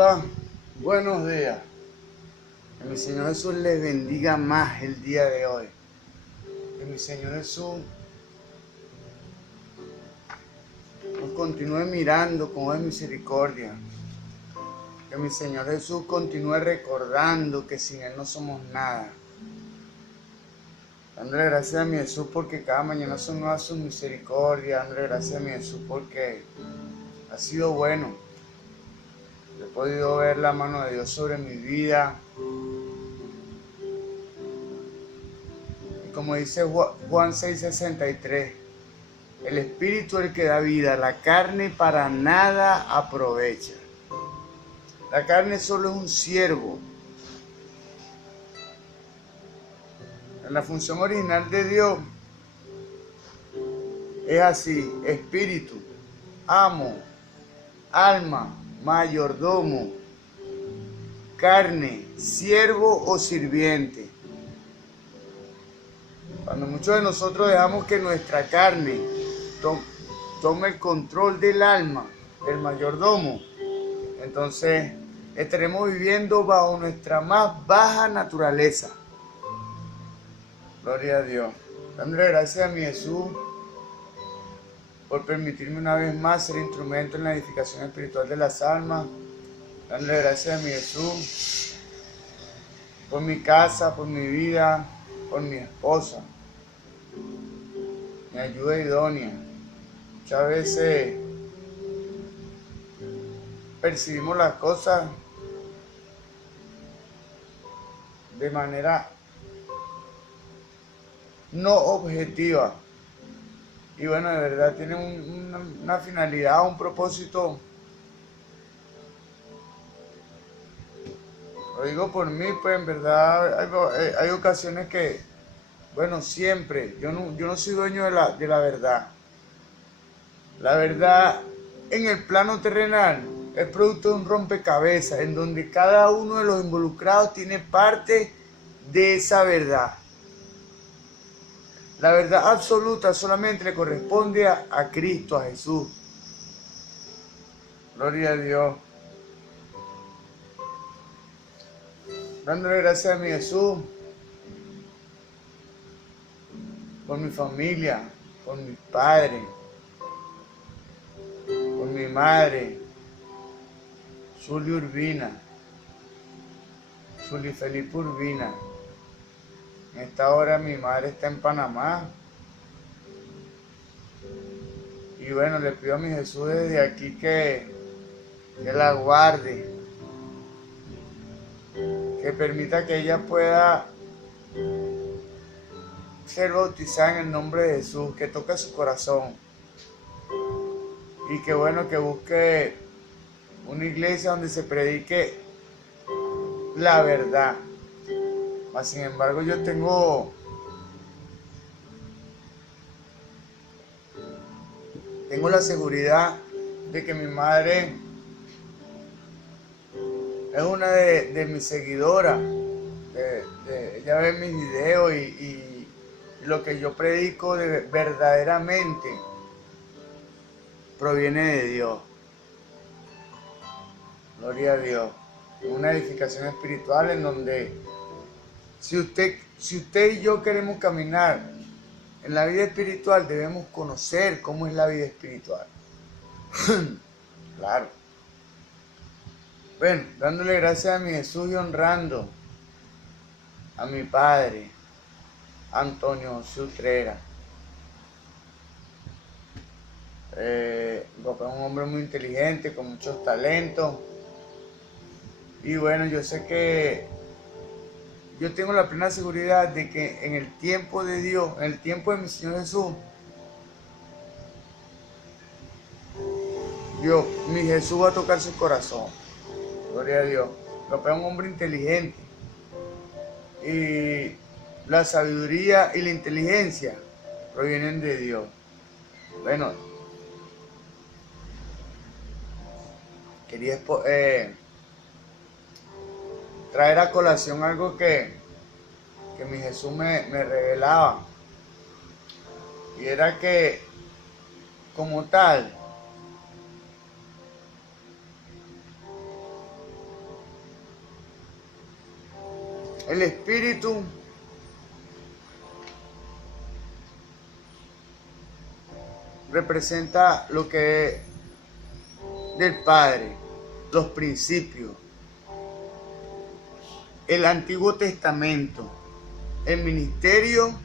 Hola, buenos días. Que mi Señor Jesús les bendiga más el día de hoy. Que mi Señor Jesús nos continúe mirando con de misericordia. Que mi Señor Jesús continúe recordando que sin Él no somos nada. Dándole gracias a mi Jesús porque cada mañana son nuevas sus misericordias. Dándole gracias a mi Jesús porque ha sido bueno. He podido ver la mano de Dios sobre mi vida. Y como dice Juan 6:63, el Espíritu es el que da vida, la carne para nada aprovecha. La carne solo es un siervo. En la función original de Dios es así: espíritu, amo, alma, mayordomo, carne, siervo o sirviente. Cuando muchos de nosotros dejamos que nuestra carne tome el control del alma, del mayordomo, entonces estaremos viviendo bajo nuestra más baja naturaleza. Gloria a Dios. Dándole gracias a mi Jesús por permitirme una vez más ser instrumento en la edificación espiritual de las almas. Dándole gracias a mi Jesús por mi casa, por mi vida, por mi esposa, mi ayuda idónea. Muchas veces percibimos las cosas de manera no objetiva. Y bueno, de verdad tiene una finalidad, un propósito. Lo digo por mí, pues en verdad hay ocasiones que, bueno, siempre, yo no soy dueño de la verdad. La verdad en el plano terrenal es producto de un rompecabezas en donde cada uno de los involucrados tiene parte de esa verdad. La verdad absoluta solamente le corresponde a Cristo, a Jesús. Gloria a Dios. Dándole gracias a mi Jesús por mi familia, por mis padres, por mi madre, Zuli Urbina, Zuli Felipe Urbina. En esta hora mi madre está en Panamá. Y bueno, le pido a mi Jesús desde aquí que la guarde, que permita que ella pueda ser bautizada en el nombre de Jesús, que toque su corazón. Y que bueno, que busque una iglesia donde se predique la verdad. Mas sin embargo yo tengo la seguridad de que mi madre es una de mis seguidoras. Ella ve mis videos y lo que yo predico verdaderamente proviene de Dios. Gloria a Dios. Una edificación espiritual en donde si usted y yo queremos caminar en la vida espiritual, debemos conocer cómo es la vida espiritual. Claro. Bueno, dándole gracias a mi Jesús y honrando a mi padre, Antonio Utrera. Mi papá es un hombre muy inteligente, con muchos talentos. Y bueno, yo sé que yo tengo la plena seguridad de que en el tiempo de Dios, en el tiempo de mi Señor Jesús, mi Jesús va a tocar su corazón. Gloria a Dios. Mi papá es un hombre inteligente. Y la sabiduría y la inteligencia provienen de Dios. Bueno, quería traer a colación algo que mi Jesús me revelaba. Y era que, como tal, El Espíritu representa lo que es del Padre, los principios, el Antiguo Testamento, el ministerio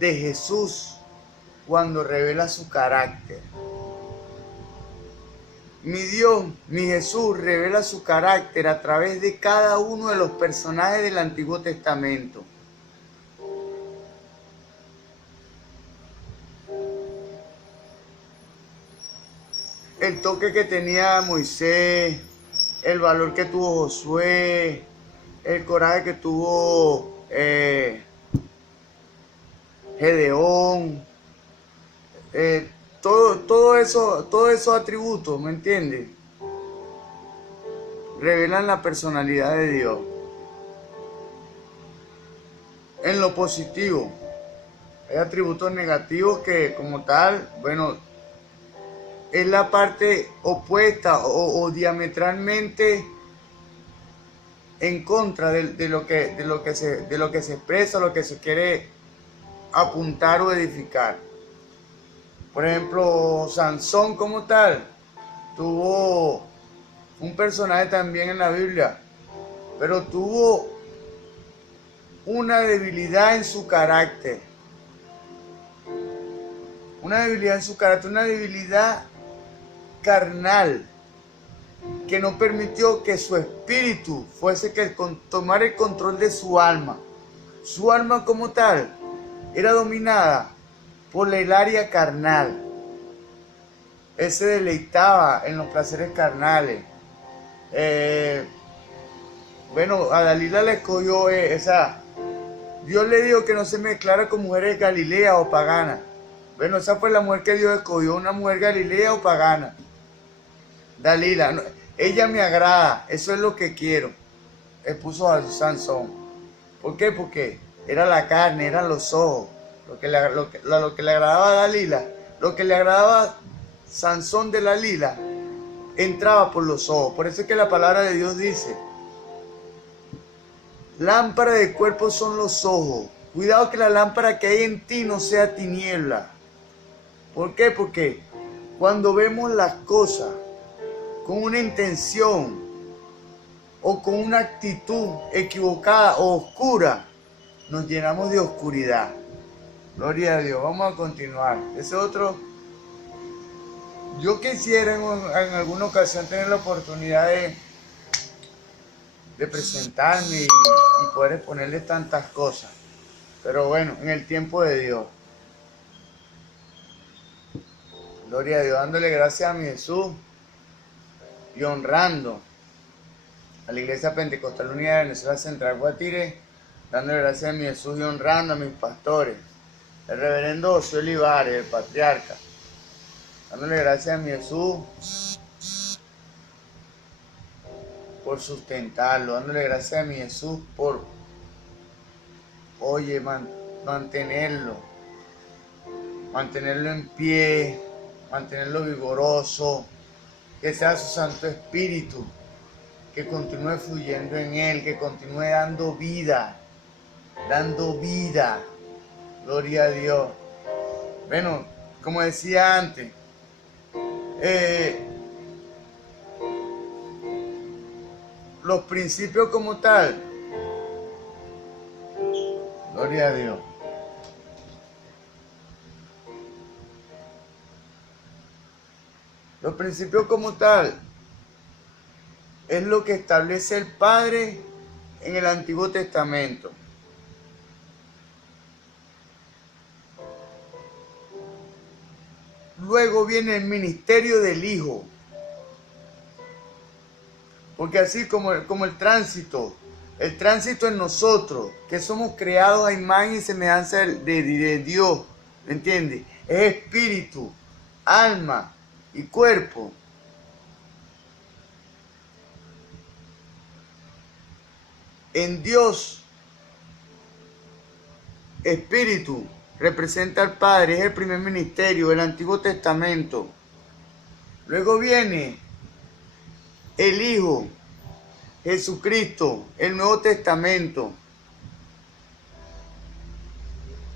de Jesús cuando revela su carácter. Mi Dios, mi Jesús revela su carácter a través de cada uno de los personajes del Antiguo Testamento. El toque que tenía Moisés, el valor que tuvo Josué, el coraje que tuvo Gedeón, todos esos atributos, ¿me entiendes? Revelan la personalidad de Dios. En lo positivo, hay atributos negativos que como tal, bueno, es la parte opuesta o diametralmente en contra de lo que se expresa, lo que se quiere apuntar o edificar. Por ejemplo, Sansón como tal tuvo un personaje también en la Biblia, pero tuvo una debilidad en su carácter. Una debilidad en su carácter, una debilidad carnal que no permitió que su espíritu fuese que tomara el control de su alma. Su alma como tal era dominada por el área carnal. Él se deleitaba en los placeres carnales. Bueno, a Dalila le escogió Dios le dijo que no se mezclara con mujeres galileas o paganas. Bueno, esa fue la mujer que Dios escogió, una mujer galilea o pagana. Dalila, no, ella me agrada, eso es lo que quiero. Expuso a Sansón. ¿Por qué? Porque era la carne, eran los ojos. Lo que le agradaba a Dalila, lo que le agradaba a Sansón de Dalila, entraba por los ojos. Por eso es que la palabra de Dios dice: lámpara de cuerpo son los ojos. Cuidado que la lámpara que hay en ti no sea tiniebla. ¿Por qué? Porque cuando vemos las cosas con una intención o con una actitud equivocada o oscura, nos llenamos de oscuridad. Gloria a Dios. Vamos a continuar. Ese otro. Yo quisiera en alguna ocasión tener la oportunidad de presentarme y poder exponerles tantas cosas. Pero bueno, en el tiempo de Dios. Gloria a Dios, dándole gracias a mi Jesús y honrando a la Iglesia Pentecostal Unida de Venezuela Central Guatire, dándole gracias a mi Jesús y honrando a mis pastores, el reverendo José Olivares, el patriarca, dándole gracias a mi Jesús por sustentarlo, dándole gracias a mi Jesús por, oye, mantenerlo en pie, mantenerlo vigoroso, que sea su Santo Espíritu, que continúe fluyendo en él, que continúe dando vida, gloria a Dios. Bueno, como decía antes, los principios como tal, gloria a Dios. Los principios como tal es lo que establece el Padre en el Antiguo Testamento. Luego viene el ministerio del Hijo. Porque así como el tránsito en nosotros, que somos creados a imagen y semejanza de Dios, ¿me entiendes? Es espíritu, alma y cuerpo. En Dios, espíritu representa al Padre, es el primer ministerio del Antiguo Testamento. Luego viene el Hijo, Jesucristo, el Nuevo Testamento.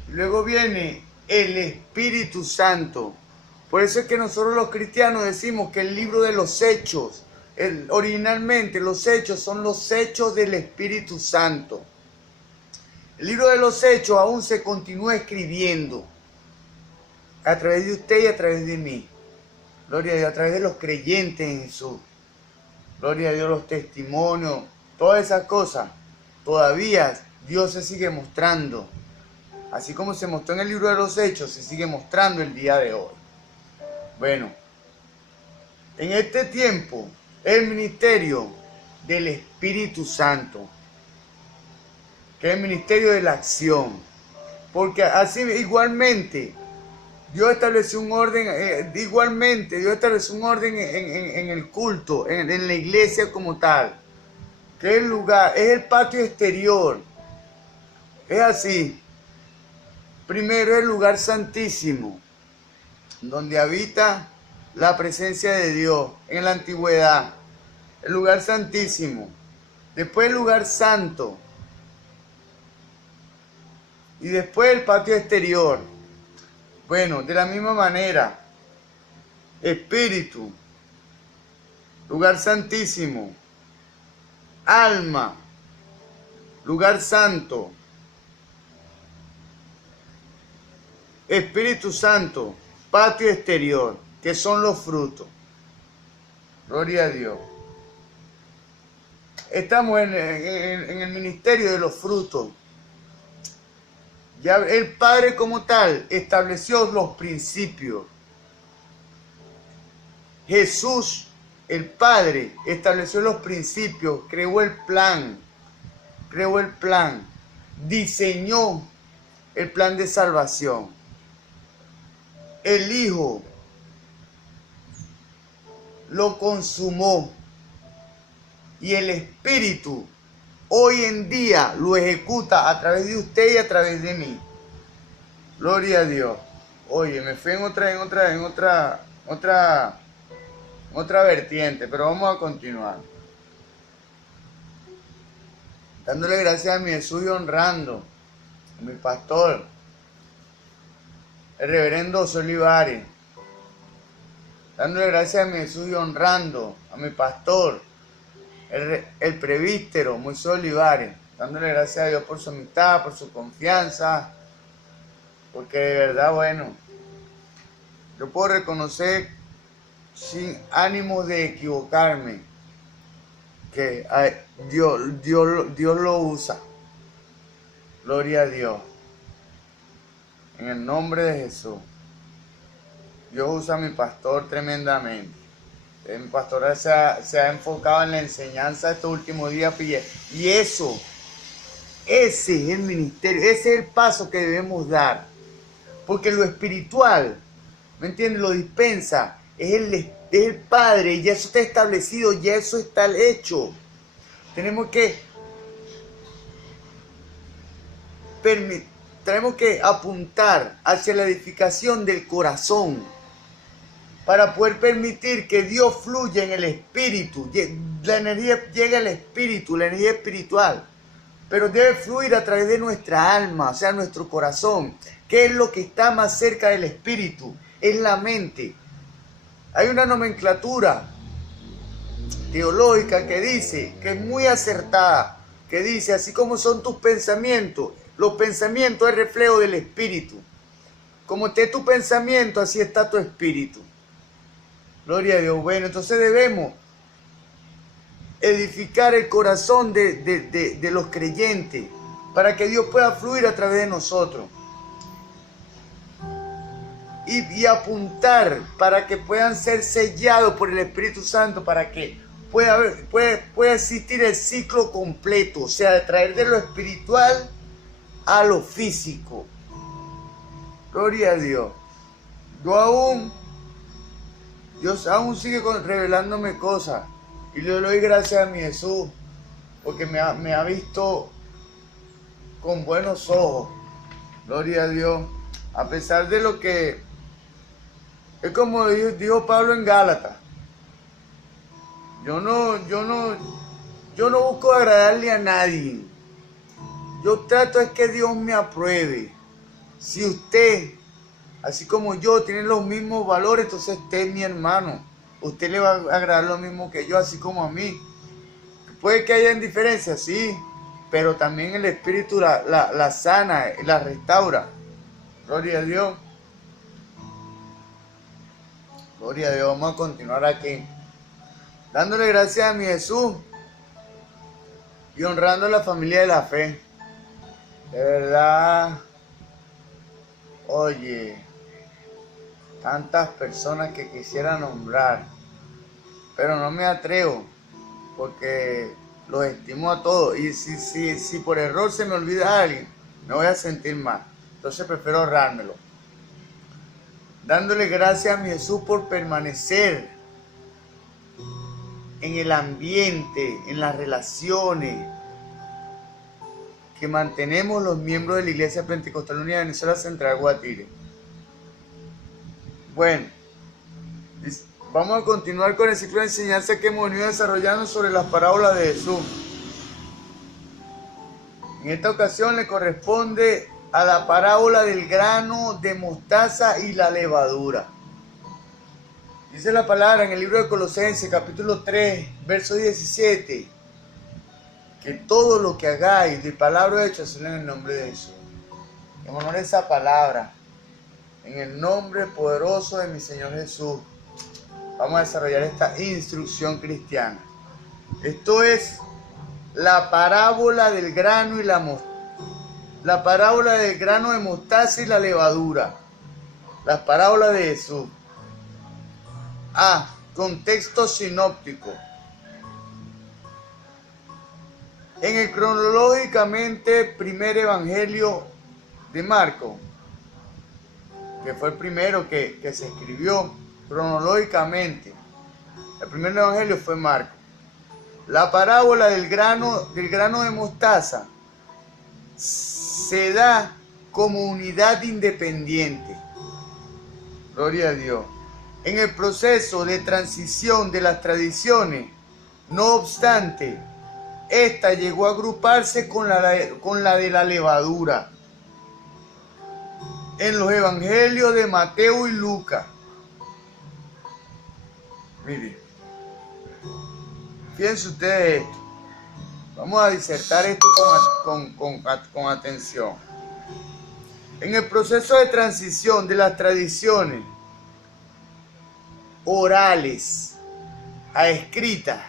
Luego viene el Espíritu Santo. Por eso es que nosotros los cristianos decimos que el libro de los Hechos, originalmente los Hechos son los Hechos del Espíritu Santo. El libro de los Hechos aún se continúa escribiendo a través de usted y a través de mí. Gloria a Dios, a través de los creyentes en Jesús. Gloria a Dios, los testimonios, todas esas cosas. Todavía Dios se sigue mostrando. Así como se mostró en el libro de los Hechos, se sigue mostrando el día de hoy. Bueno, en este tiempo, el ministerio del Espíritu Santo, que es el ministerio de la acción. Porque así igualmente, Dios estableció un orden, Dios estableció un orden en el culto, en la iglesia como tal. Que es el lugar, es el patio exterior. Es así. Primero el lugar santísimo, donde habita la presencia de Dios en la antigüedad. El lugar santísimo. Después el lugar santo. Y después el patio exterior. Bueno, de la misma manera, espíritu, lugar santísimo, alma, lugar santo, Espíritu Santo, patio exterior, que son los frutos. Gloria a Dios. Estamos en el ministerio de los frutos. Ya el Padre como tal estableció los principios. Jesús, el Padre, estableció los principios, creó el plan, diseñó el plan de salvación. El Hijo lo consumó y el Espíritu hoy en día lo ejecuta a través de usted y a través de mí. Gloria a Dios. Oye, me fui en otra vertiente, pero vamos a continuar. Dándole gracias a mi Jesús y honrando a mi pastor, el reverendo Olivares. Dándole gracias a mi Jesús y honrando a mi pastor, el presbítero Moisés Olivares, dándole gracias a Dios por su amistad, por su confianza, porque de verdad, bueno, yo puedo reconocer sin ánimo de equivocarme que Dios lo usa. Gloria a Dios. En el nombre de Jesús. Dios usa a mi pastor tremendamente. Mi pastor se ha enfocado en la enseñanza de estos últimos días y ese es el ministerio, ese es el paso que debemos dar. Porque lo espiritual, ¿me entiendes? Lo dispensa, es el Padre y ya eso está establecido, ya eso está hecho. Tenemos que apuntar hacia la edificación del corazón, para poder permitir que Dios fluya en el espíritu. La energía llega al espíritu, la energía espiritual, pero debe fluir a través de nuestra alma, o sea, nuestro corazón. ¿Qué es lo que está más cerca del espíritu? Es la mente. Hay una nomenclatura teológica que dice, que es muy acertada, que dice, así como son tus pensamientos, los pensamientos es reflejo del espíritu. Como esté tu pensamiento, así está tu espíritu. Gloria a Dios. Bueno, entonces debemos edificar el corazón de los creyentes para que Dios pueda fluir a través de nosotros. Y apuntar para que puedan ser sellados por el Espíritu Santo, para que pueda existir el ciclo completo, o sea, de traer de lo espiritual a lo físico. Gloria a Dios. Dios aún sigue revelándome cosas. Y le doy gracias a mi Jesús, porque me ha visto con buenos ojos. Gloria a Dios. A pesar de lo que... Es como dijo Pablo en Gálatas. Yo no Yo no busco agradarle a nadie. Yo trato es que Dios me apruebe. Si usted, así como yo, tiene los mismos valores, entonces usted es mi hermano. Usted le va a agradar lo mismo que yo, así como a mí. Puede que haya diferencias, sí, pero también el Espíritu la sana, la restaura. Gloria a Dios. Gloria a Dios. Vamos a continuar aquí. Dándole gracias a mi Jesús y honrando a la familia de la fe. De verdad, oye, tantas personas que quisiera nombrar, pero no me atrevo porque los estimo a todos. Y si por error se me olvida a alguien, me voy a sentir mal. Entonces prefiero ahorrármelo. Dándole gracias a mi Jesús por permanecer en el ambiente, en las relaciones que mantenemos los miembros de la Iglesia Pentecostal Unida de Venezuela Central Guatire. Bueno, vamos a continuar con el ciclo de enseñanza que hemos venido desarrollando sobre las parábolas de Jesús. En esta ocasión le corresponde a la parábola del grano de mostaza y la levadura. Dice la palabra en el libro de Colosenses, capítulo 3, verso 17, que todo lo que hagáis de palabra o hecho, hacedlo en el nombre de Jesús. En honor a esa palabra, en el nombre poderoso de mi Señor Jesús, vamos a desarrollar esta instrucción cristiana. Esto es la parábola del grano y la parábola del grano de mostaza y la levadura. Las parábolas de Jesús. Contexto sinóptico. En el cronológicamente primer evangelio de Marco, que fue el primero que se escribió cronológicamente, el primer evangelio fue Marco. La parábola del grano de mostaza se da como unidad independiente. Gloria a Dios. En el proceso de transición de las tradiciones, no obstante, esta llegó a agruparse con la de la levadura en los evangelios de Mateo y Lucas. Mire, fíjense ustedes esto. Vamos a disertar esto con atención. En el proceso de transición de las tradiciones orales a escritas,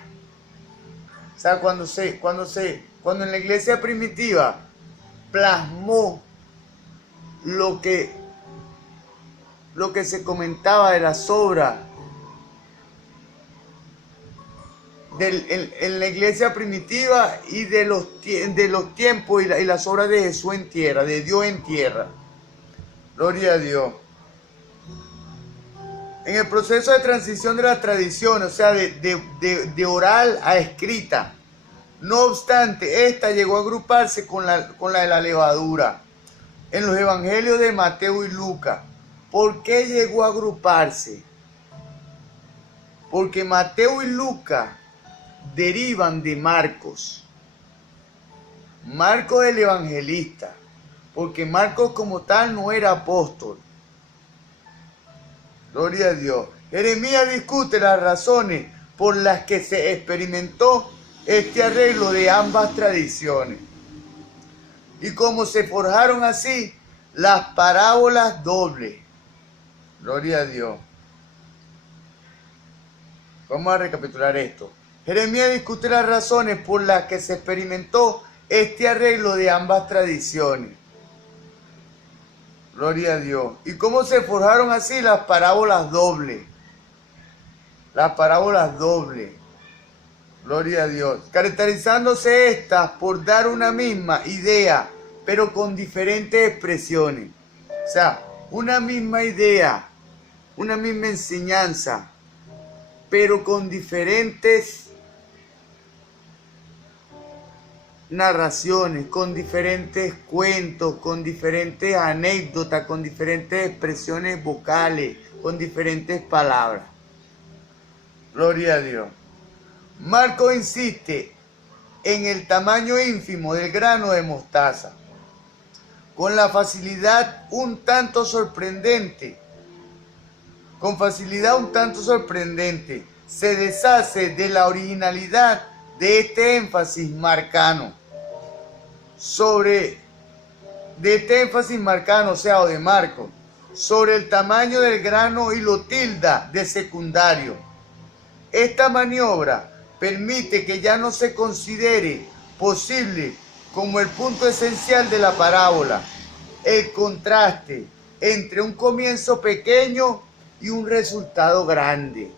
o sea, cuando en la iglesia primitiva plasmó lo que se comentaba de las obras en la iglesia primitiva y de los tiempos y las obras de Jesús en tierra, de Dios en tierra. Gloria a Dios. En el proceso de transición de las tradiciones, o sea, de oral a escrita. No obstante, esta llegó a agruparse con la de la levadura en los evangelios de Mateo y Lucas. ¿Por qué llegó a agruparse? Porque Mateo y Lucas derivan de Marcos. Marcos el evangelista, porque Marcos como tal no era apóstol. Gloria a Dios. Jeremías discute las razones por las que se experimentó este arreglo de ambas tradiciones y cómo se forjaron así las parábolas dobles. Gloria a Dios. Vamos a recapitular esto. Jeremías discute las razones por las que se experimentó este arreglo de ambas tradiciones. Gloria a Dios. ¿Y cómo se forjaron así las parábolas dobles? Las parábolas dobles. Gloria a Dios. Caracterizándose estas por dar una misma idea, pero con diferentes expresiones. O sea, una misma idea, una misma enseñanza, pero con diferentes narraciones, con diferentes cuentos, con diferentes anécdotas, con diferentes expresiones vocales, con diferentes palabras. Gloria a Dios. Marcos insiste en el tamaño ínfimo del grano de mostaza. Con facilidad un tanto sorprendente, se deshace de la originalidad de este énfasis marcano, o de Marco, sobre el tamaño del grano y lo tilda de secundario. Esta maniobra permite que ya no se considere posible como el punto esencial de la parábola el contraste entre un comienzo pequeño y un resultado grande.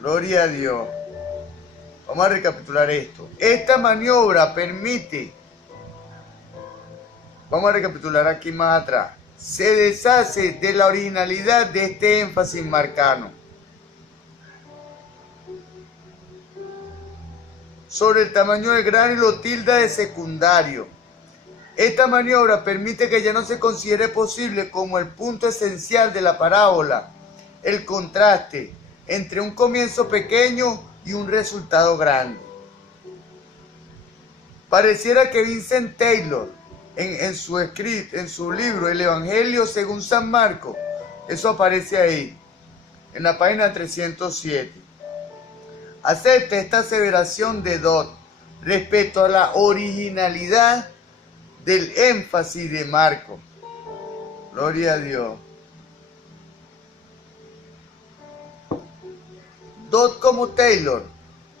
Gloria a Dios. Vamos a recapitular esto. Esta maniobra permite, vamos a recapitular aquí más atrás, se deshace de la originalidad de este énfasis marcano sobre el tamaño del grano y lo tilda de secundario. Esta maniobra permite que ya no se considere posible como el punto esencial de la parábola el contraste entre un comienzo pequeño y un resultado grande. Pareciera que Vincent Taylor, en su libro El Evangelio según San Marcos, eso aparece ahí, en la página 307, acepta esta aseveración de Dodd respecto a la originalidad del énfasis de Marcos. Gloria a Dios. Dodd como Taylor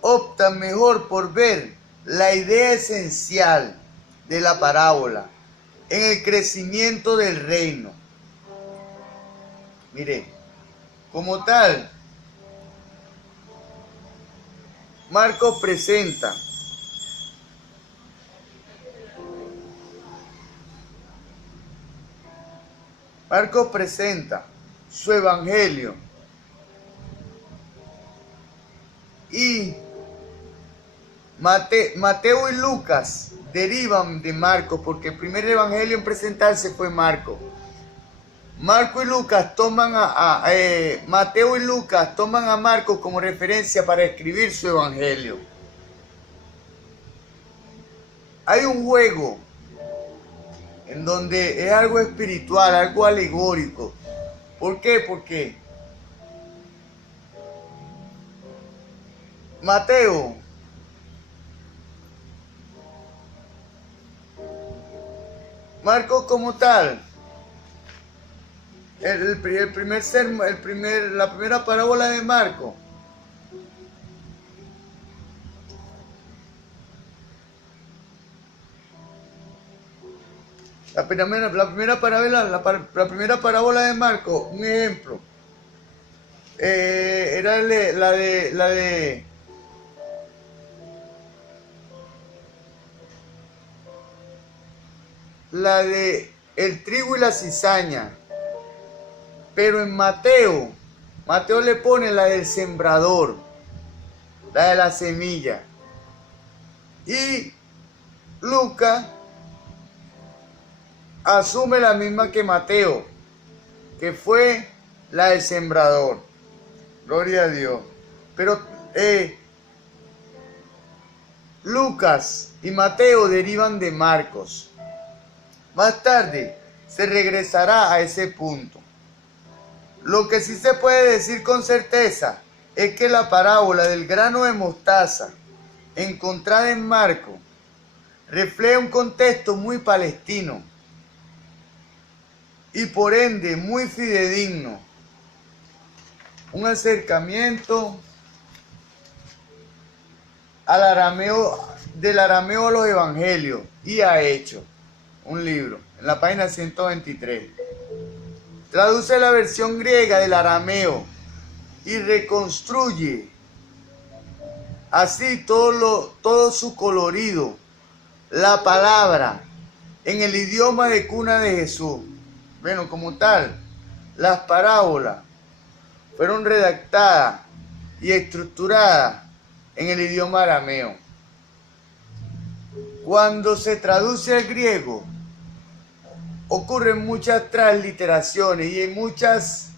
optan mejor por ver la idea esencial de la parábola en el crecimiento del reino. Mire, como tal, Marcos presenta su evangelio y Mateo y Lucas derivan de Marcos, porque el primer evangelio en presentarse fue Marcos. Mateo y Lucas toman a Marcos como referencia para escribir su evangelio. Hay un juego en donde es algo espiritual, algo alegórico. ¿Por qué? Porque Marcos como tal, la primera parábola de Marcos, la primera parábola de Marcos, un ejemplo, era la de el trigo y la cizaña. Pero en Mateo le pone la del sembrador, la de la semilla. Y Lucas asume la misma que Mateo, que fue la del sembrador. Gloria a Dios. Pero Lucas y Mateo derivan de Marcos. Más tarde se regresará a ese punto. Lo que sí se puede decir con certeza es que la parábola del grano de mostaza, encontrada en Marcos, refleja un contexto muy palestino y por ende muy fidedigno. Un acercamiento del arameo a los evangelios y a Hechos, un libro, en la página 123. Traduce la versión griega del arameo y reconstruye así todo su colorido, la palabra, en el idioma de cuna de Jesús. Bueno, como tal, las parábolas fueron redactadas y estructuradas en el idioma arameo. Cuando se traduce al griego, ocurren muchas transliteraciones y hay muchas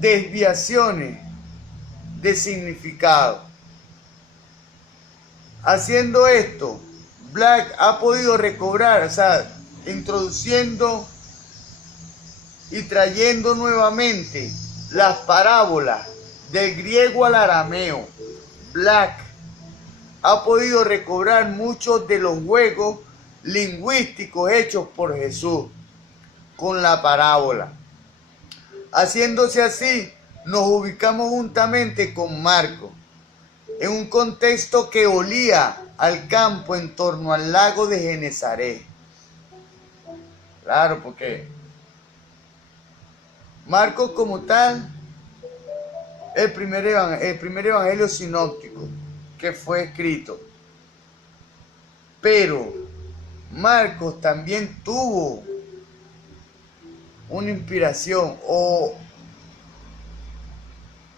desviaciones de significado. Haciendo esto, Black ha podido recobrar, o sea, introduciendo y trayendo nuevamente las parábolas del griego al arameo. Black ha podido recobrar muchos de los juegos lingüísticos hechos por Jesús con la parábola. Haciéndose así, nos ubicamos juntamente con Marcos en un contexto que olía al campo en torno al lago de Genesaret. Claro, porque Marcos como tal, el primer evangelio sinóptico que fue escrito. Pero Marcos también tuvo una inspiración o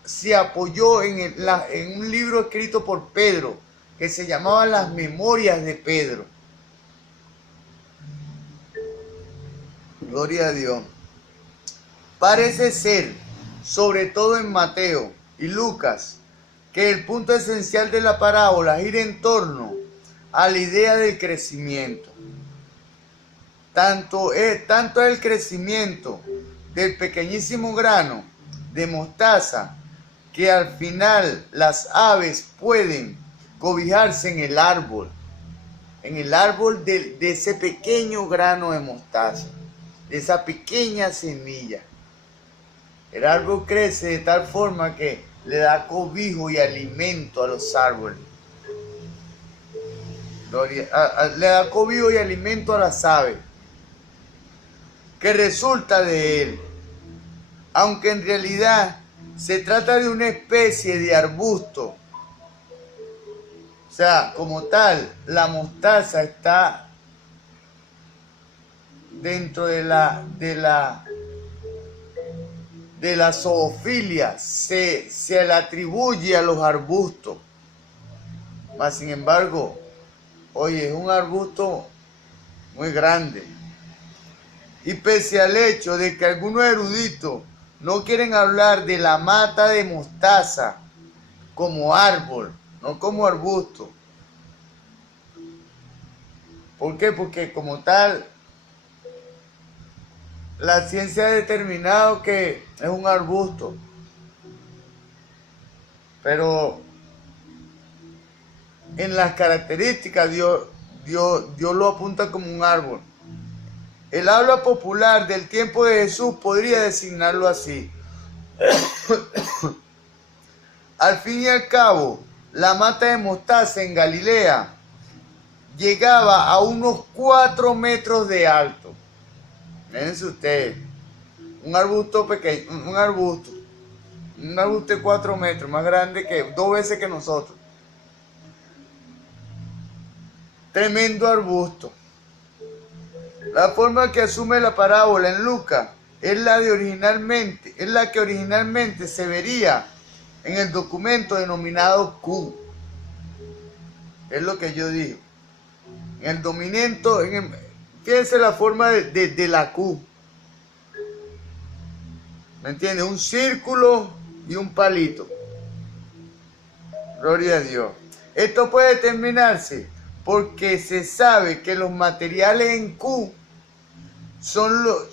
se apoyó en un libro escrito por Pedro que se llamaba Las Memorias de Pedro. Gloria a Dios. Parece ser, sobre todo en Mateo y Lucas, que el punto esencial de la parábola gira en torno a la idea del crecimiento. Tanto es el crecimiento del pequeñísimo grano de mostaza que al final las aves pueden cobijarse en el árbol de ese pequeño grano de mostaza, de esa pequeña semilla. El árbol crece de tal forma que le da cobijo y alimento a los árboles. Le da cobijo y alimento a las aves, que resulta de él, aunque en realidad se trata de una especie de arbusto. O sea, como tal, la mostaza está dentro de la zoofilia, se le atribuye a los arbustos. Mas sin embargo, oye, es un arbusto muy grande. Y pese al hecho de que algunos eruditos no quieren hablar de la mata de mostaza como árbol, no como arbusto. ¿Por qué? Porque como tal, la ciencia ha determinado que es un arbusto. Pero en las características Dios lo apunta como un árbol. El habla popular del tiempo de Jesús podría designarlo así. Al fin y al cabo, la mata de mostaza en Galilea llegaba a unos 4 metros de alto. Fíjense ustedes, un arbusto pequeño, un arbusto de 4 metros, más grande que 2 veces que nosotros. Tremendo arbusto. La forma que asume la parábola en Lucas es la que originalmente se vería en el documento denominado Q. Es lo que yo digo. En el documento, fíjense la forma de la Q. ¿Me entiende? Un círculo y un palito. Gloria a Dios. Esto puede determinarse porque se sabe que los materiales en Q son lo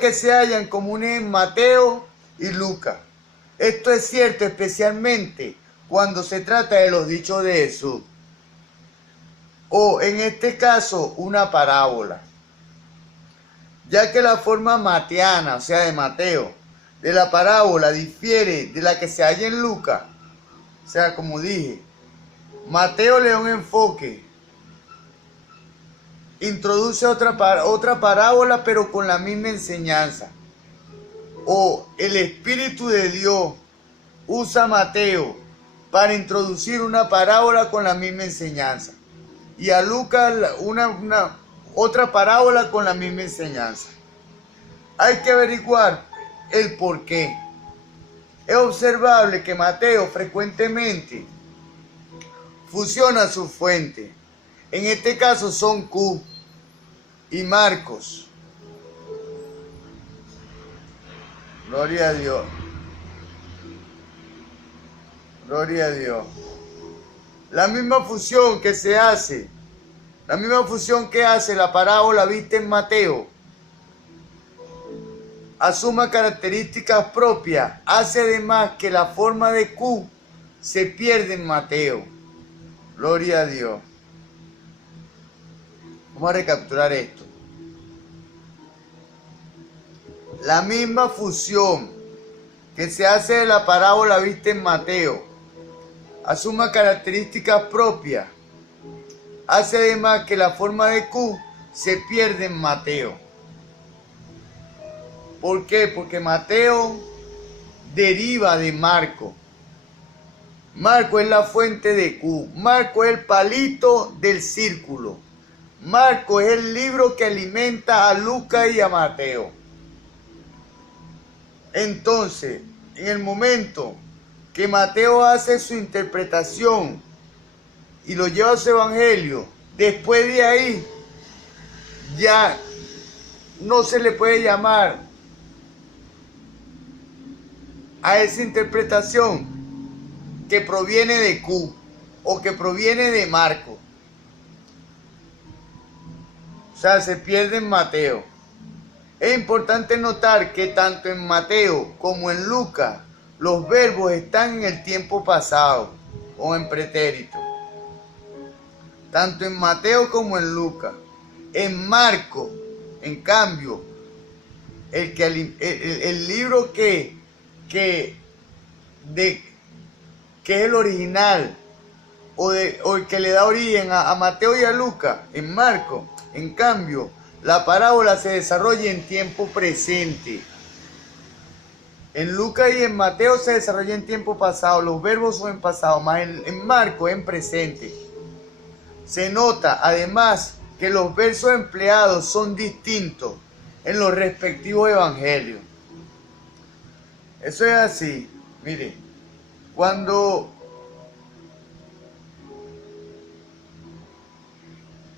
que se hallan comunes en Mateo y Lucas. Esto es cierto especialmente cuando se trata de los dichos de Jesús, o en este caso una parábola, ya que la forma mateana, o sea de Mateo, de la parábola difiere de la que se halla en Lucas. O sea, como dije, Mateo le da un enfoque, introduce otra parábola pero con la misma enseñanza. O el Espíritu de Dios usa a Mateo para introducir una parábola con la misma enseñanza. Y a Lucas otra parábola con la misma enseñanza. Hay que averiguar el por qué. Es observable que Mateo frecuentemente fusiona sus fuentes. En este caso son Q y Marcos. Gloria a Dios. Gloria a Dios. La misma función que se hace, la misma función que hace la parábola vista en Mateo, asuma características propias, hace además que la forma de Q se pierde en Mateo. Gloria a Dios. Vamos a recapturar esto. La misma función que se hace de la parábola vista en Mateo, asuma características propias, hace además que la forma de Q se pierde en Mateo. ¿Por qué? Porque Mateo deriva de Marco. Marco es la fuente de Q. Marco es el palito del círculo. Marco es el libro que alimenta a Lucas y a Mateo. Entonces, en el momento que Mateo hace su interpretación y lo lleva a su evangelio, después de ahí ya no se le puede llamar a esa interpretación que proviene de Q o que proviene de Marco. O sea, se pierde en Mateo. Es importante notar que tanto en Mateo como en Lucas los verbos están en el tiempo pasado o en pretérito. Tanto en Mateo como en Lucas. En Marco, en cambio, el libro que es el original o el que le da origen a Mateo y a Lucas, en Marco, en cambio, la parábola se desarrolla en tiempo presente. En Lucas y en Mateo se desarrolla en tiempo pasado, los verbos son en pasado, más en Marco en presente. Se nota además que los versos empleados son distintos en los respectivos evangelios. Eso es así. Mire, cuando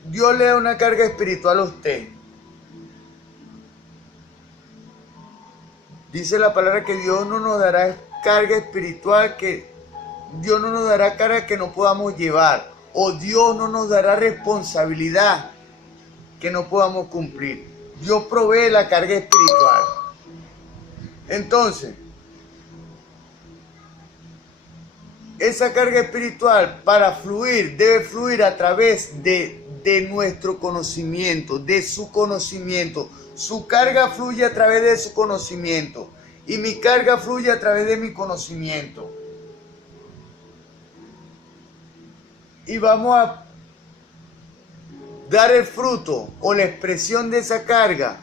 Dios le da una carga espiritual a usted, dice la palabra que Dios no nos dará carga espiritual, que Dios no nos dará carga que no podamos llevar, o Dios no nos dará responsabilidad que no podamos cumplir. Dios provee la carga espiritual. Entonces, esa carga espiritual para fluir debe fluir a través de nuestro conocimiento, de su conocimiento. Su carga fluye a través de su conocimiento y mi carga fluye a través de mi conocimiento. Y vamos a dar el fruto o la expresión de esa carga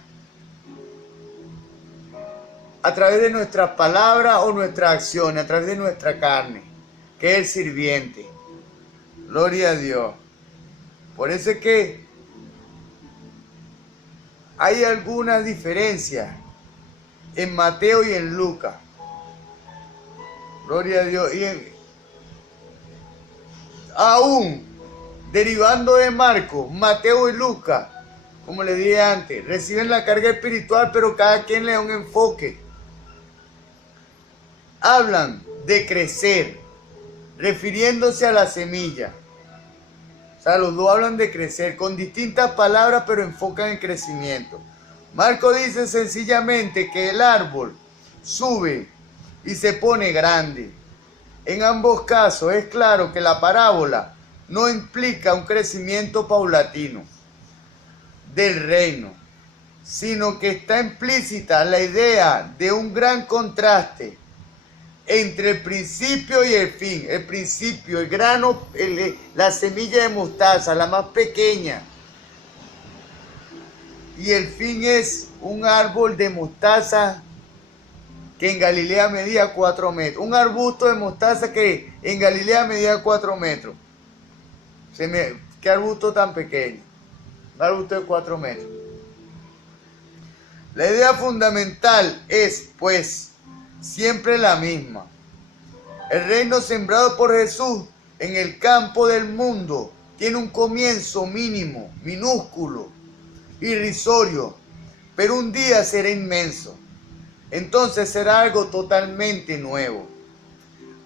a través de nuestras palabras o nuestras acciones, a través de nuestra carne, que es el sirviente. Gloria a Dios. Por eso es que hay algunas diferencias en Mateo y en Lucas. Gloria a Dios. Y aún derivando de Marcos, Mateo y Lucas, como le dije antes, reciben la carga espiritual, pero cada quien le da un enfoque. Hablan de crecer, refiriéndose a la semilla. O sea, los dos hablan de crecer con distintas palabras, pero enfocan en crecimiento. Marco dice sencillamente que el árbol sube y se pone grande. En ambos casos es claro que la parábola no implica un crecimiento paulatino del reino, sino que está implícita la idea de un gran contraste entre el principio y el fin. El principio, el grano, la semilla de mostaza, la más pequeña. Y el fin es un árbol de mostaza que en Galilea medía 4 metros. Un arbusto de mostaza que en Galilea medía 4 metros. ¿Qué arbusto tan pequeño? Un arbusto de 4 metros. La idea fundamental es, pues, siempre la misma. El reino sembrado por Jesús en el campo del mundo tiene un comienzo mínimo, minúsculo, irrisorio, pero un día será inmenso. Entonces será algo totalmente nuevo.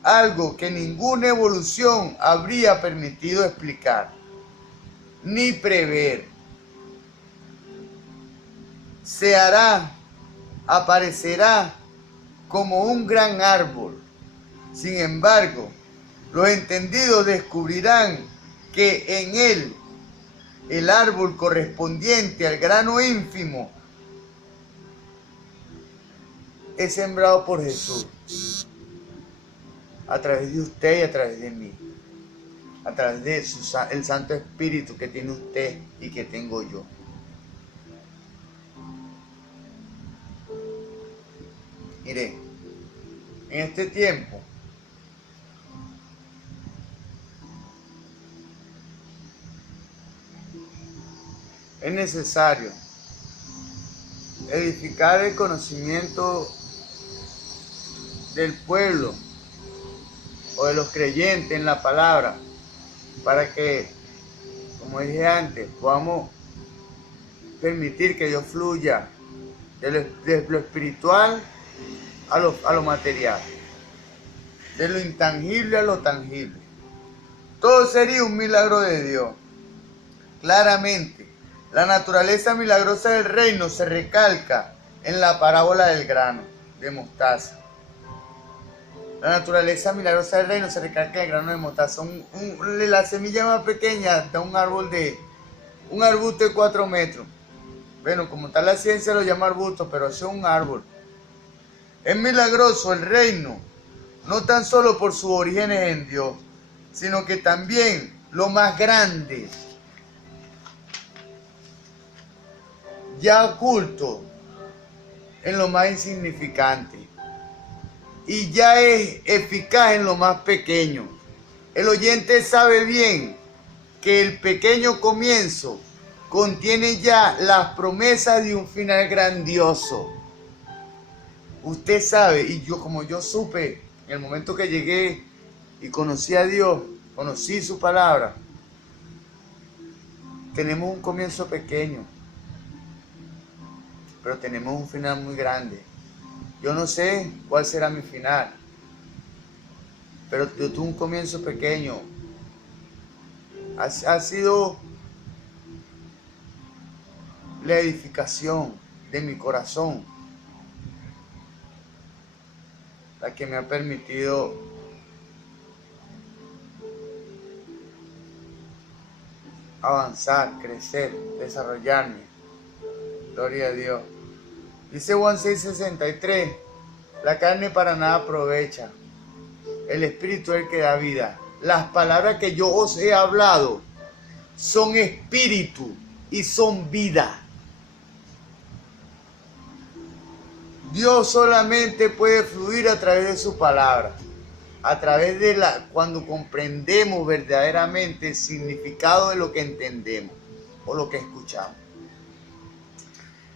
algo que ninguna evolución habría permitido explicar ni prever. Se hará, aparecerá como un gran árbol. Sin embargo, los entendidos descubrirán que en él, el árbol correspondiente al grano ínfimo, es sembrado por Jesús, a través de usted y a través de mí, a través de el Santo Espíritu que tiene usted y que tengo yo. Mire, en este tiempo es necesario edificar el conocimiento del pueblo o de los creyentes en la palabra, para que, como dije antes, podamos permitir que Dios fluya de lo espiritual a lo material, de lo intangible a lo tangible. Todo sería un milagro de Dios. Claramente, la naturaleza milagrosa del reino se recalca en la parábola del grano de mostaza. La naturaleza milagrosa del reino se recalca en el grano de mostaza. La semilla más pequeña de un arbusto de 4 metros. Bueno, como tal la ciencia lo llama arbusto, pero eso es un árbol. Es milagroso el reino, no tan solo por sus orígenes en Dios, sino que también lo más grande, ya oculto en lo más insignificante, y ya es eficaz en lo más pequeño. El oyente sabe bien que el pequeño comienzo contiene ya las promesas de un final grandioso. Usted sabe, y yo, como yo supe en el momento que llegué y conocí a Dios, conocí su palabra, tenemos un comienzo pequeño, pero tenemos un final muy grande. Yo no sé cuál será mi final, pero yo tuve un comienzo pequeño. Ha sido la edificación de mi corazón la que me ha permitido avanzar, crecer, desarrollarme. Gloria a Dios. Dice Juan 6:63, la carne para nada aprovecha, el Espíritu es el que da vida. Las palabras que yo os he hablado son espíritu y son vida. Dios solamente puede fluir a través de su palabra, a través de cuando comprendemos verdaderamente el significado de lo que entendemos o lo que escuchamos.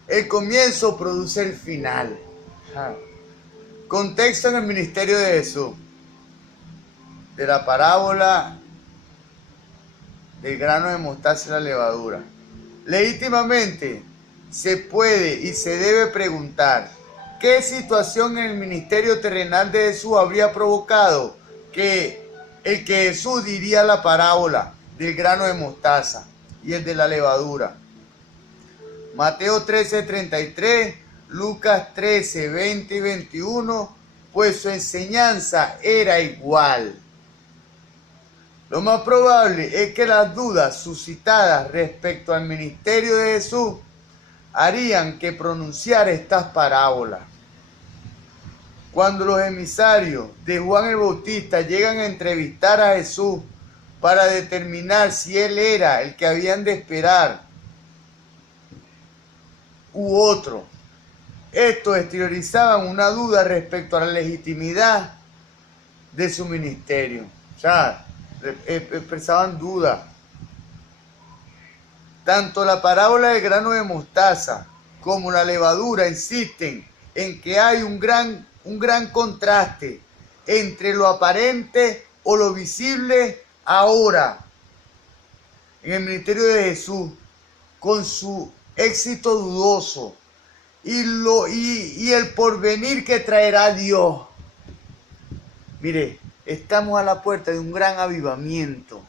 El comienzo produce el final. Contexto en el ministerio de Jesús, de la parábola del grano de mostaza y la levadura. Legítimamente se puede y se debe preguntar, ¿qué situación en el ministerio terrenal de Jesús habría provocado que Jesús diría la parábola del grano de mostaza y el de la levadura? Mateo 13:33, Lucas 13:20 y 21, pues su enseñanza era igual. Lo más probable es que las dudas suscitadas respecto al ministerio de Jesús harían que pronunciara estas parábolas. Cuando los emisarios de Juan el Bautista llegan a entrevistar a Jesús para determinar si él era el que habían de esperar u otro, estos exteriorizaban una duda respecto a la legitimidad de su ministerio. O sea, expresaban duda. Tanto la parábola del grano de mostaza como la levadura insisten en que hay un gran contraste entre lo aparente o lo visible ahora en el ministerio de Jesús, con su éxito dudoso y el porvenir que traerá Dios. Mire, Estamos a la puerta de un gran avivamiento.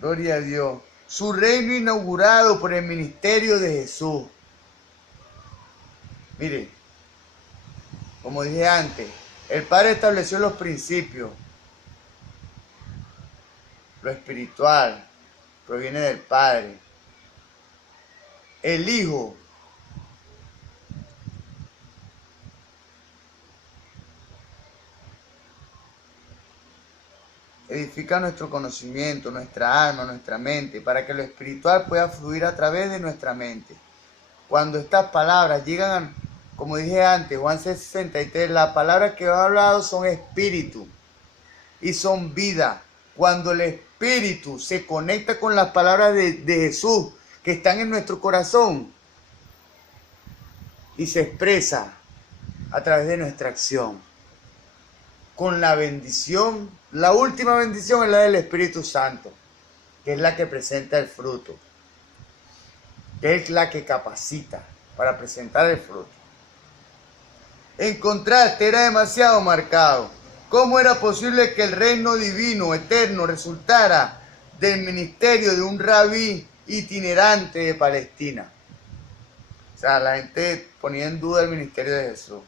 Gloria a Dios. Su reino inaugurado por el ministerio de Jesús. Mire, como dije antes, el Padre estableció los principios. Lo espiritual proviene del Padre. El Hijo edifica nuestro conocimiento, nuestra alma, nuestra mente, para que lo espiritual pueda fluir a través de nuestra mente. Cuando estas palabras llegan, como dije antes, Juan 63, las palabras que he hablado son espíritu y son vida. Cuando el espíritu se conecta con las palabras de Jesús que están en nuestro corazón y se expresa a través de nuestra acción, con la bendición, la última bendición es la del Espíritu Santo, que es la que presenta el fruto, que es la que capacita para presentar el fruto. En contraste, era demasiado marcado. ¿Cómo era posible que el reino divino, eterno, resultara del ministerio de un rabí itinerante de Palestina? O sea, la gente ponía en duda el ministerio de Jesús.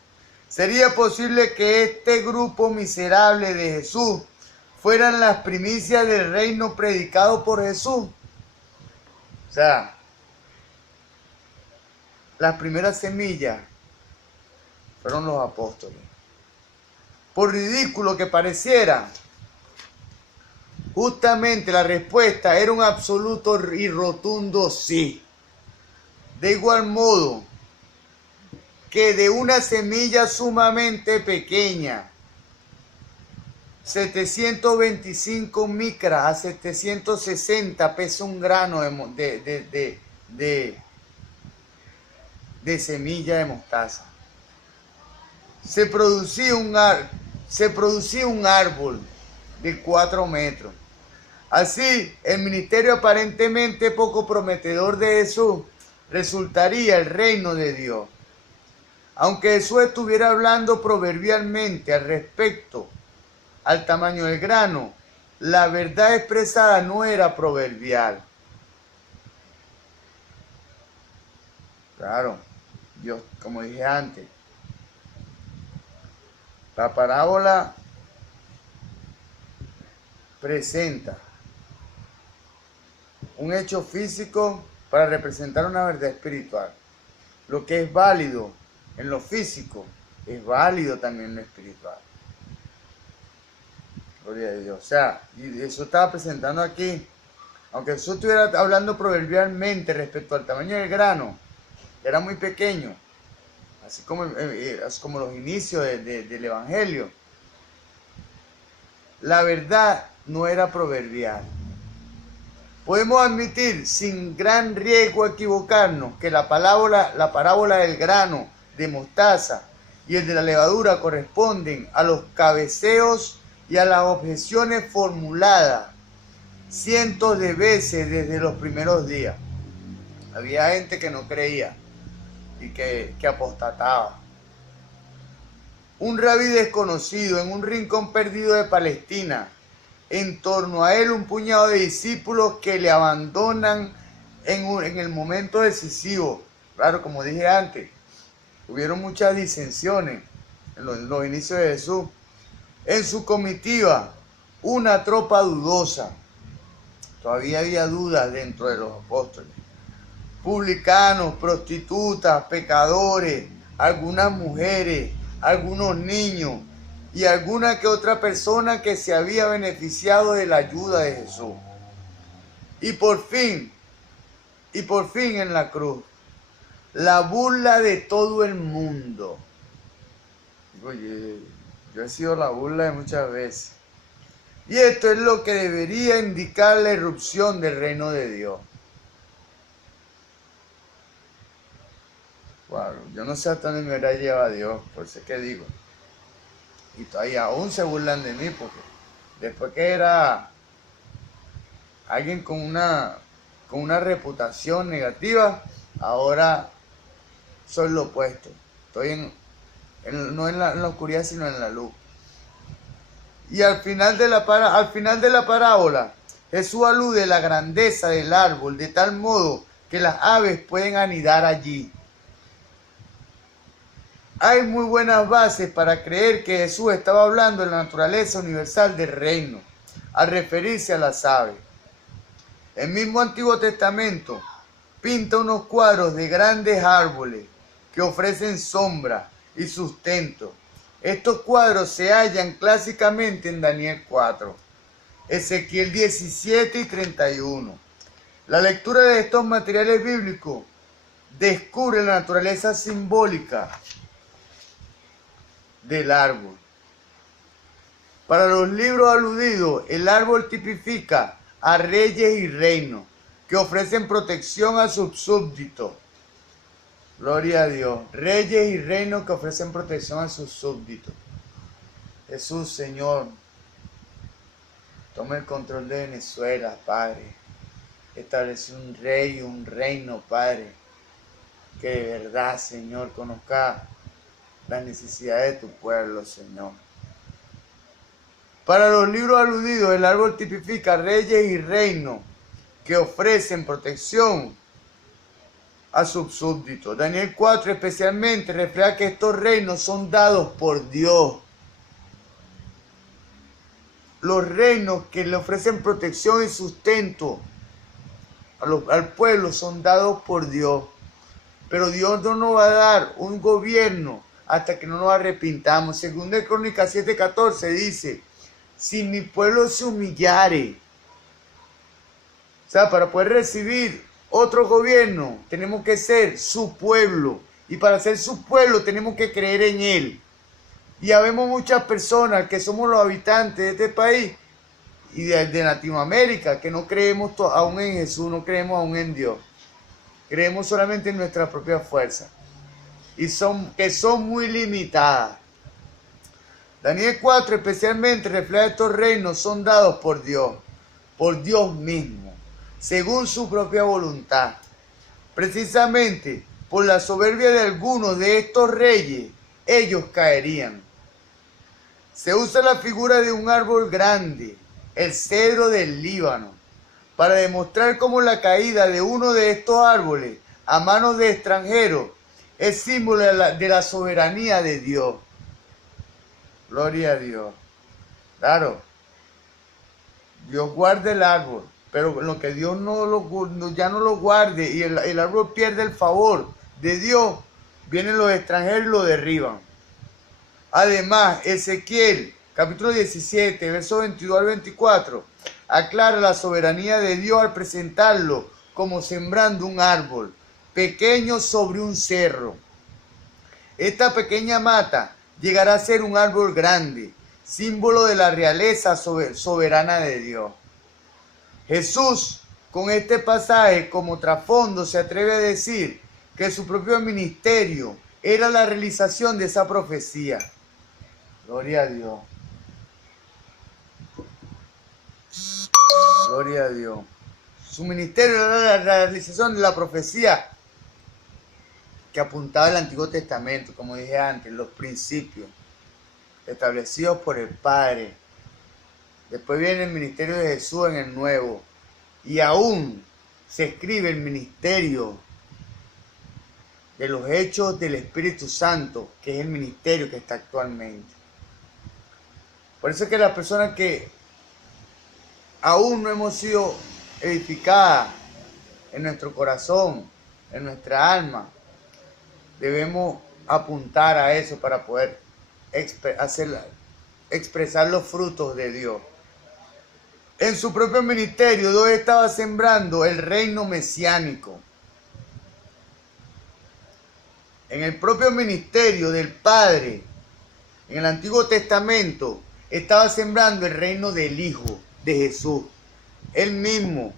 ¿Sería posible que este grupo miserable de Jesús fueran las primicias del reino predicado por Jesús? O sea, las primeras semillas fueron los apóstoles. Por ridículo que pareciera, justamente la respuesta era un absoluto y rotundo sí. De igual modo que de una semilla sumamente pequeña, 725 micras a 760 pesa un grano de semilla de mostaza. Se producía un árbol de 4 metros. Así, el ministerio aparentemente poco prometedor de Jesús resultaría el reino de Dios. Aunque Jesús estuviera hablando proverbialmente al respecto al tamaño del grano, la verdad expresada no era proverbial. Claro, Dios, como dije antes, la parábola presenta un hecho físico para representar una verdad espiritual. Lo que es válido en lo físico es válido también en lo espiritual. Gloria a Dios. O sea, y eso estaba presentando aquí. Aunque Jesús estuviera hablando proverbialmente respecto al tamaño del grano, era muy pequeño, así como los inicios del Evangelio. La verdad no era proverbial. Podemos admitir sin gran riesgo a equivocarnos que la parábola del grano de mostaza y el de la levadura corresponden a los cabeceos y a las objeciones formuladas cientos de veces desde los primeros días. Había gente que no creía y que apostataba. Un rabí desconocido en un rincón perdido de Palestina. En torno a él un puñado de discípulos que le abandonan en el momento decisivo. Claro, como dije antes, hubieron muchas disensiones en los inicios de Jesús. En su comitiva, una tropa dudosa. Todavía había dudas dentro de los apóstoles. Publicanos, prostitutas, pecadores, algunas mujeres, algunos niños y alguna que otra persona que se había beneficiado de la ayuda de Jesús. Y por fin en la cruz, la burla de todo el mundo. Oye, yo he sido la burla de muchas veces. Y esto es lo que debería indicar la irrupción del reino de Dios. Wow, yo no sé hasta dónde me hubiera llevado a Dios, por eso es que digo. Y todavía aún se burlan de mí, porque después que era alguien con una reputación negativa, ahora soy lo opuesto. Estoy no en la oscuridad, sino en la luz. Y al final de la parábola, Jesús alude a la grandeza del árbol, de tal modo que las aves pueden anidar allí. Hay muy buenas bases para creer que Jesús estaba hablando de la naturaleza universal del reino, al referirse a las aves. El mismo Antiguo Testamento pinta unos cuadros de grandes árboles que ofrecen sombra y sustento. Estos cuadros se hallan clásicamente en Daniel 4, Ezequiel 17 y 31. La lectura de estos materiales bíblicos descubre la naturaleza simbólica del árbol. Para los libros aludidos, el árbol tipifica a reyes y reinos que ofrecen protección a sus súbditos. Gloria a Dios. Reyes y reinos que ofrecen protección a sus súbditos. Jesús, Señor, toma el control de Venezuela, Padre. Establece un rey y un reino, Padre, que de verdad, Señor, conozca las necesidades de tu pueblo, Señor. Para los libros aludidos, el árbol tipifica reyes y reinos que ofrecen protección a sus súbditos. Daniel 4 especialmente refleja que estos reinos son dados por Dios. Los reinos que le ofrecen protección y sustento al pueblo son dados por Dios. Pero Dios no nos va a dar un gobierno hasta que no nos arrepintamos. Según de Crónicas 7:14 dice, si mi pueblo se humillare, o sea, para poder recibir otro gobierno, tenemos que ser su pueblo. Y para ser su pueblo tenemos que creer en Él. Y habemos muchas personas que somos los habitantes de este país y de Latinoamérica que no creemos aún en Jesús, no creemos aún en Dios. Creemos solamente en nuestra propia fuerza. Y son muy limitadas. Daniel 4 especialmente refleja estos reinos son dados por Dios mismo, según su propia voluntad. Precisamente por la soberbia de algunos de estos reyes, ellos caerían. Se usa la figura de un árbol grande, el cedro del Líbano, para demostrar cómo la caída de uno de estos árboles a manos de extranjeros es símbolo de la soberanía de Dios. Gloria a Dios. Claro, Dios guarda el árbol, pero lo que Dios ya no lo guarde y el árbol pierde el favor de Dios, vienen los extranjeros y lo derriban. Además, Ezequiel, capítulo 17, versos 22 al 24, aclara la soberanía de Dios al presentarlo como sembrando un árbol pequeño sobre un cerro. Esta pequeña mata llegará a ser un árbol grande, símbolo de la realeza soberana de Dios. Jesús, con este pasaje como trasfondo, se atreve a decir que su propio ministerio era la realización de esa profecía. Gloria a Dios. Gloria a Dios. Su ministerio era la realización de la profecía que apuntaba el Antiguo Testamento, como dije antes, los principios establecidos por el Padre. Después viene el ministerio de Jesús en el Nuevo. Y aún se escribe el ministerio de los hechos del Espíritu Santo, que es el ministerio que está actualmente. Por eso es que las personas que aún no hemos sido edificadas en nuestro corazón, en nuestra alma, debemos apuntar a eso para poder expresar los frutos de Dios. En su propio ministerio, Dios estaba sembrando el reino mesiánico. En el propio ministerio del Padre, en el Antiguo Testamento, estaba sembrando el reino del Hijo de Jesús. Él mismo.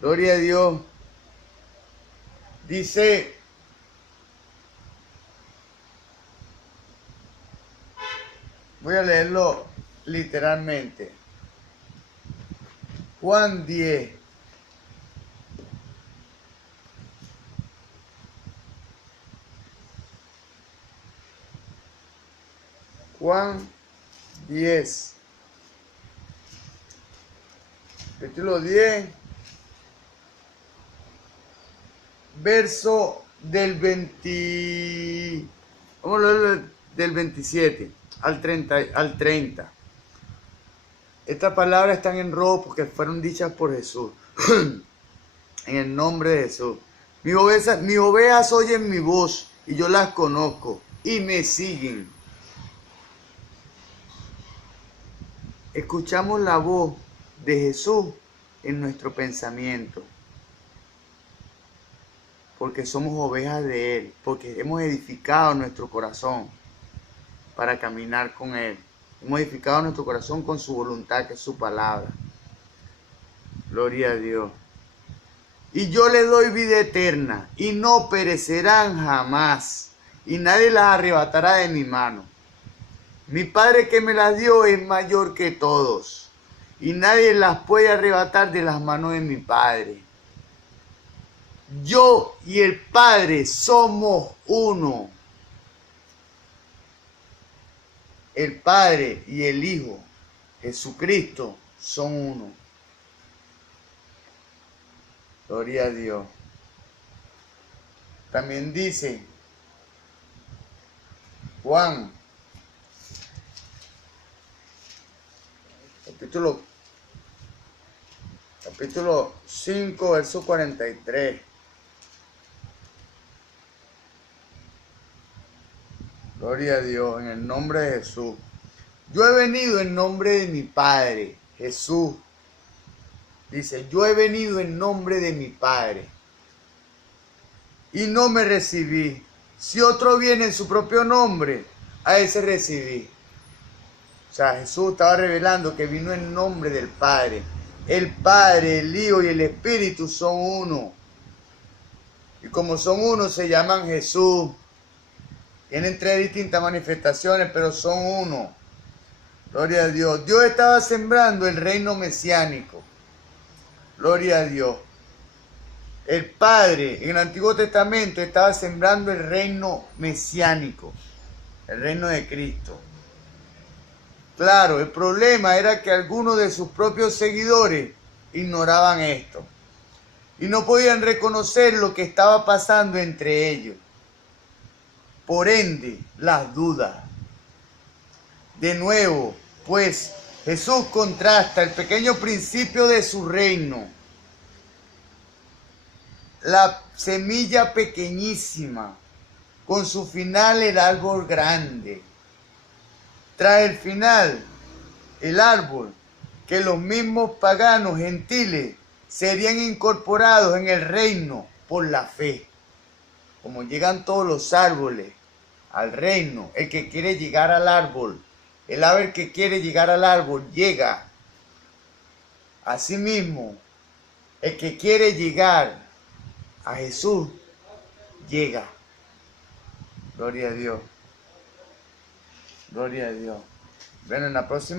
Gloria a Dios. Dice, voy a leerlo literalmente. Juan 10. Juan 10. Capítulo 10. Verso del 20. Vamos a leerlo del 27 al 30. Estas palabras están en rojo porque fueron dichas por Jesús. En el nombre de Jesús. Mis ovejas oyen mi voz y yo las conozco y me siguen. Escuchamos la voz de Jesús en nuestro pensamiento. Porque somos ovejas de Él. Porque hemos edificado nuestro corazón para caminar con Él. Hemos edificado nuestro corazón con su voluntad, que es su palabra. Gloria a Dios. Y yo les doy vida eterna, y no perecerán jamás, y nadie las arrebatará de mi mano. Mi Padre que me las dio es mayor que todos, y nadie las puede arrebatar de las manos de mi Padre. Yo y el Padre somos uno. El Padre y el Hijo, Jesucristo, son uno. Gloria a Dios. También dice Juan, capítulo 5, verso 43. Gloria a Dios, en el nombre de Jesús. Yo he venido en nombre de mi Padre, Jesús. Dice, yo he venido en nombre de mi Padre y no me recibí. Si otro viene en su propio nombre, a ese recibí. O sea, Jesús estaba revelando que vino en nombre del Padre. El Padre, el Hijo y el Espíritu son uno. Y como son uno, se llaman Jesús. Tienen 3 distintas manifestaciones, pero son uno. Gloria a Dios. Dios estaba sembrando el reino mesiánico. Gloria a Dios. El Padre en el Antiguo Testamento estaba sembrando el reino mesiánico, el reino de Cristo. Claro, el problema era que algunos de sus propios seguidores ignoraban esto y no podían reconocer lo que estaba pasando entre ellos. Por ende, las dudas. De nuevo, pues, Jesús contrasta el pequeño principio de su reino, la semilla pequeñísima, con su final el árbol grande. Tras el final, el árbol, que los mismos paganos gentiles serían incorporados en el reino por la fe. Como llegan todos los árboles al reino, el que quiere llegar al árbol, el ave que quiere llegar al árbol llega. Asimismo, el que quiere llegar a Jesús llega. Gloria a Dios. Gloria a Dios. Bueno, en la próxima